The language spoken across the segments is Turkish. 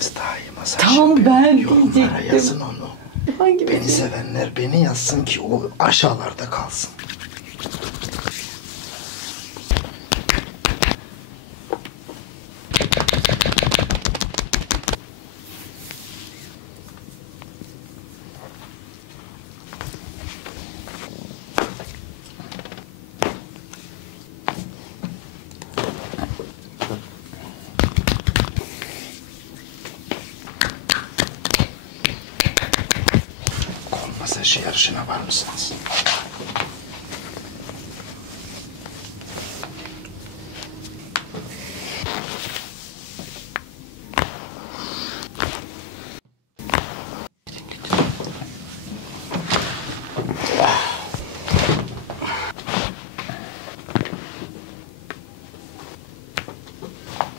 Hangimiz daha iyi masaj Tam yapıyor? ben Yorumlara diyecektim. yazın onu. Beni sevenler beni yazsın ki o aşağılarda kalsın. Masaj yarışına var mısınız?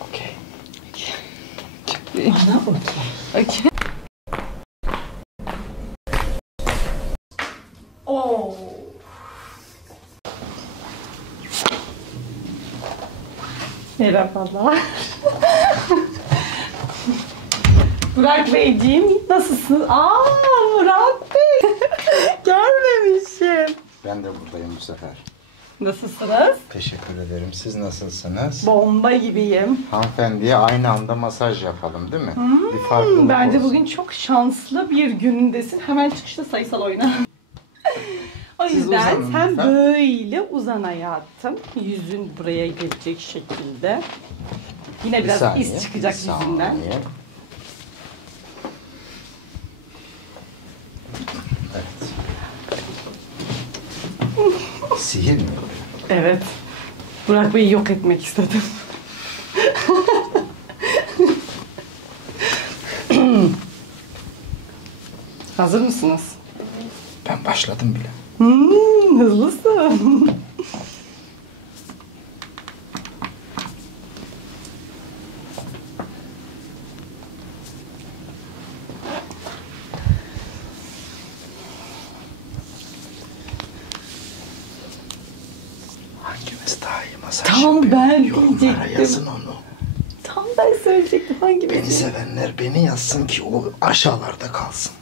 Okey. Bana okey. Oo. Merhabalar. Burak Beyciğim, nasılsın? Murat Bey. Görmemişim. Ben de buradayım bu sefer. Nasılsınız? Teşekkür ederim. Siz nasılsınız? Bomba gibiyim. Hanımefendiye aynı anda masaj yapalım değil mi? Bir farklılık Bence olsun. bugün çok şanslı bir gündesin. Hemen çıkışta sayısal oyna. O Siz yüzden uzanın sen lütfen. böyle uzan hayatım. Yüzün buraya gelecek şekilde. Yine Bir biraz saniye, iz çıkacak bir yüzünden. saniye. Evet. Sihir mi yapıyor? Evet. Burak Bey'i yok etmek istedim. Hazır mısınız? Ben başladım bile. Hızlısın. Hangimiz daha iyi masaj Tam yapıyor? ben Yorumlara diyecektim. yazın onu. Tam ben söyleyecektim hangi Beni sevenler beni yazsın ki o aşağılarda kalsın.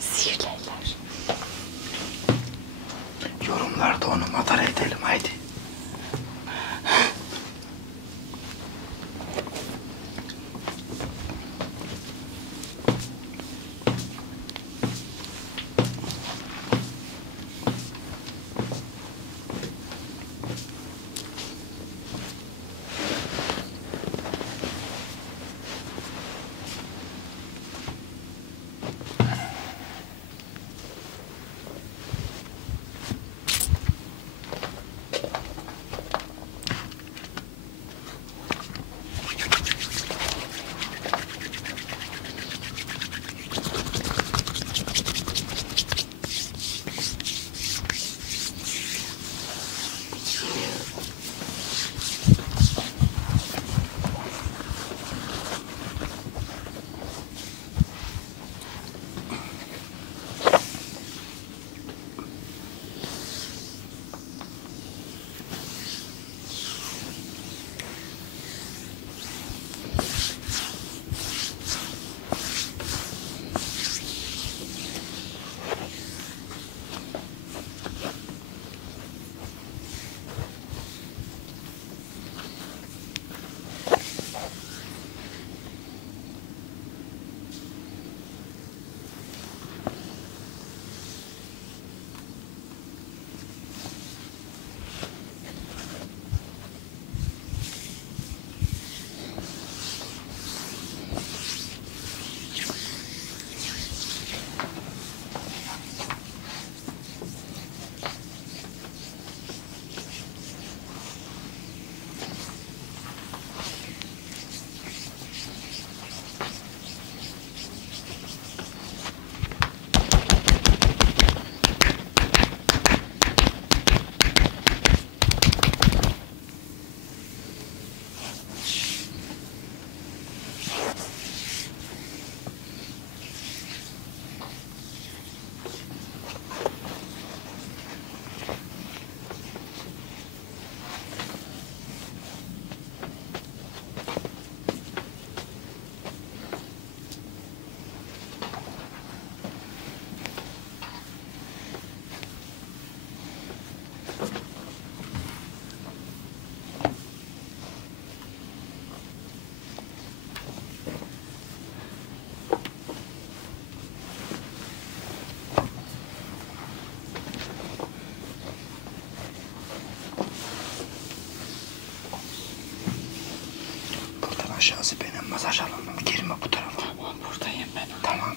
Sihirli eller. Yorumlarda onu madara edelim haydi. aşağısı benim masaj alanım. Girme bu tarafa. Tamam buradayım ben. Tamam.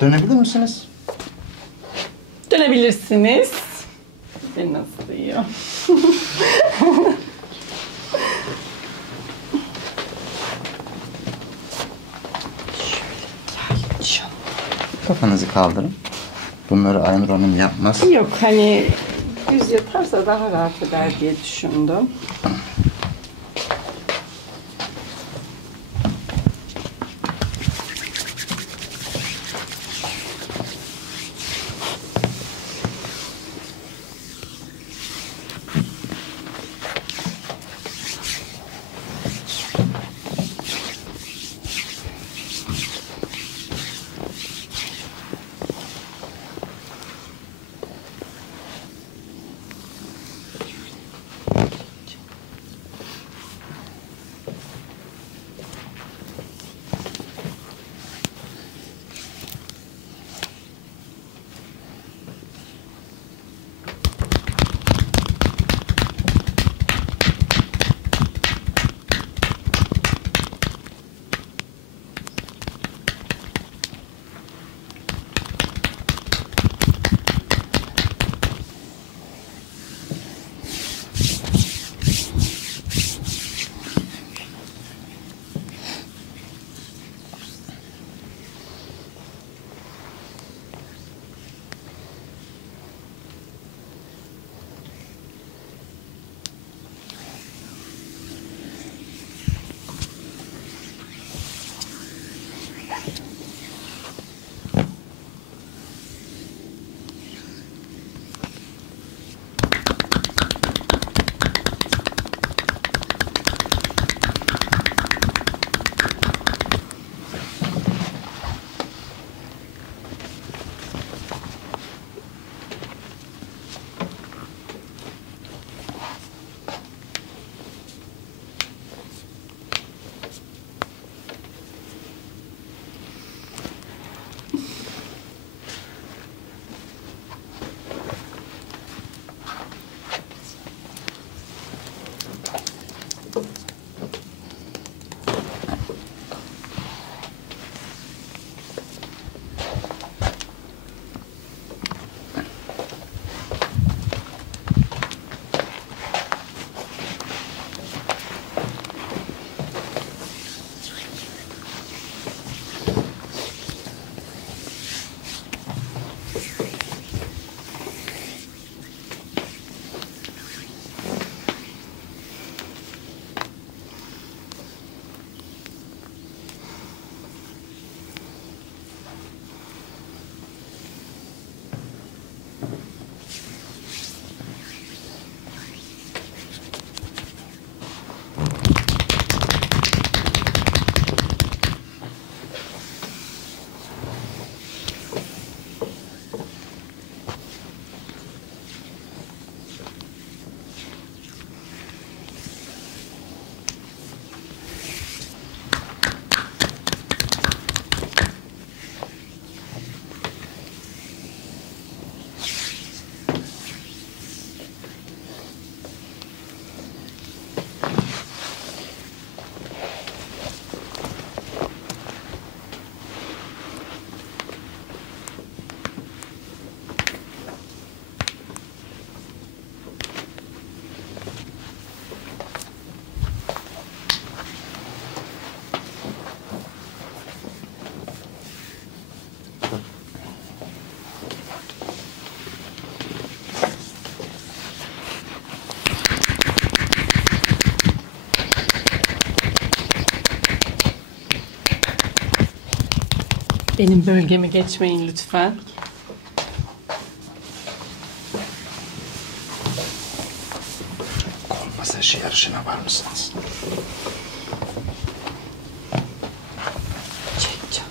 Dönebilir misiniz? Dönebilirsiniz. Beni nasıl yiyor? Kafanızı kaldırın. Bunları Aynur Hanım yapmaz. Yok hani düz yatarsa daha rahat eder diye düşündüm. Benim bölgemi geçmeyin lütfen. Kol masajı yarışına var mısınız? Çekeceğim.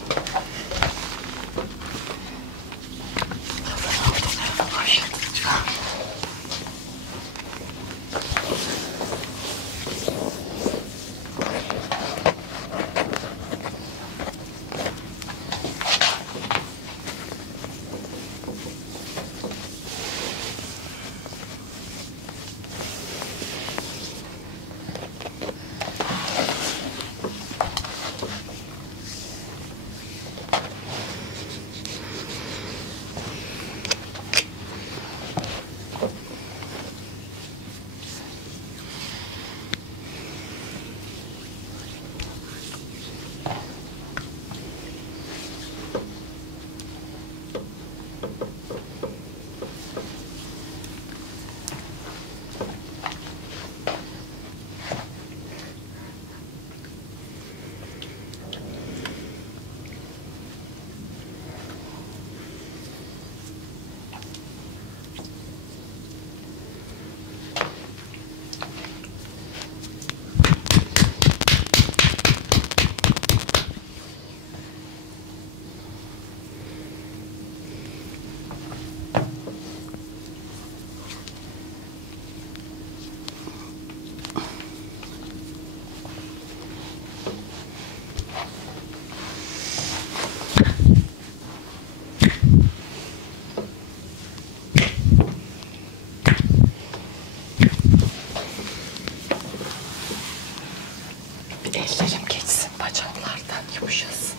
Bir ellerim geçsin bacaklardan, yumuşasın.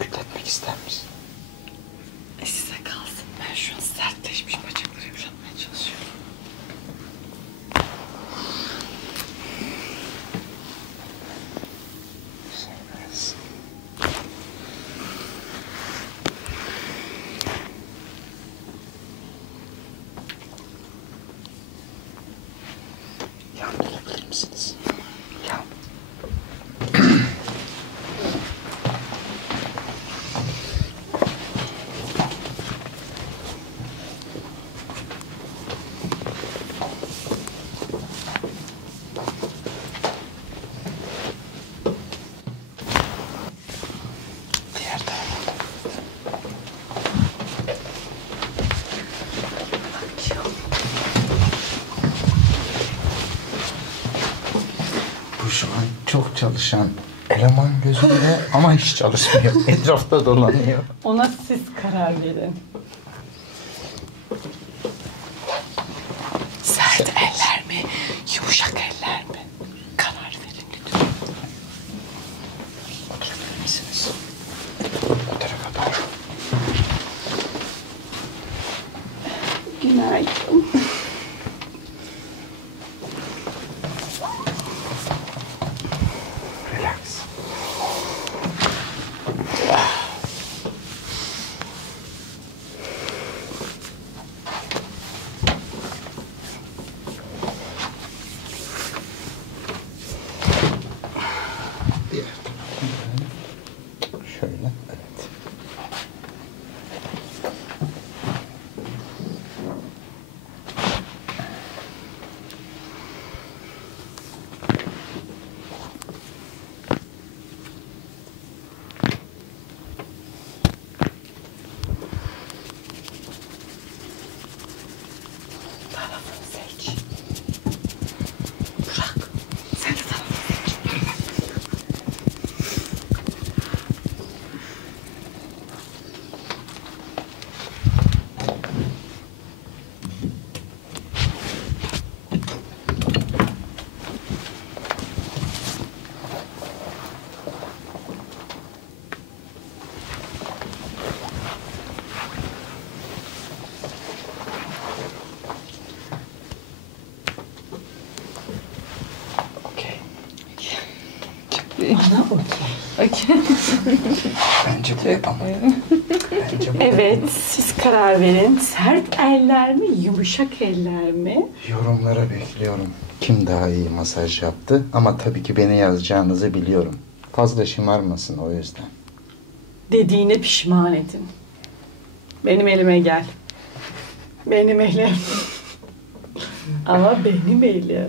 Kütletmek ister misin? Size kalsın. Ben şu an sertleşmiş bacakları yumuşatmaya çalışıyorum. Sevmez. Yan durabilir misiniz? Yan. Diğer tarafa. Bu şu an çok çalışan eleman gözünde ama hiç çalışmıyor. Etrafta dolanıyor. Ona siz karar verin. Sert eller mi, yumuşak eller mi? Karar verin lütfen. Oturabilir misiniz? O tarafa doğru. Günaydın. Relax. Diğer taraftan. Şöyle, evet. Tarafını seç. Burak, sen de tarafını seç. Okey. Bana okey. Bence bu yapamadım. Bence bu. Evet, siz karar verin. Sert eller mi, yumuşak eller mi? Yorumlara bekliyorum. Kim daha iyi masaj yaptı? Ama tabii ki beni yazacağınızı biliyorum. Fazla şımarmasın o yüzden. Dediğine pişman edin. Benim elime gel. Benim elim. Ama benim elim.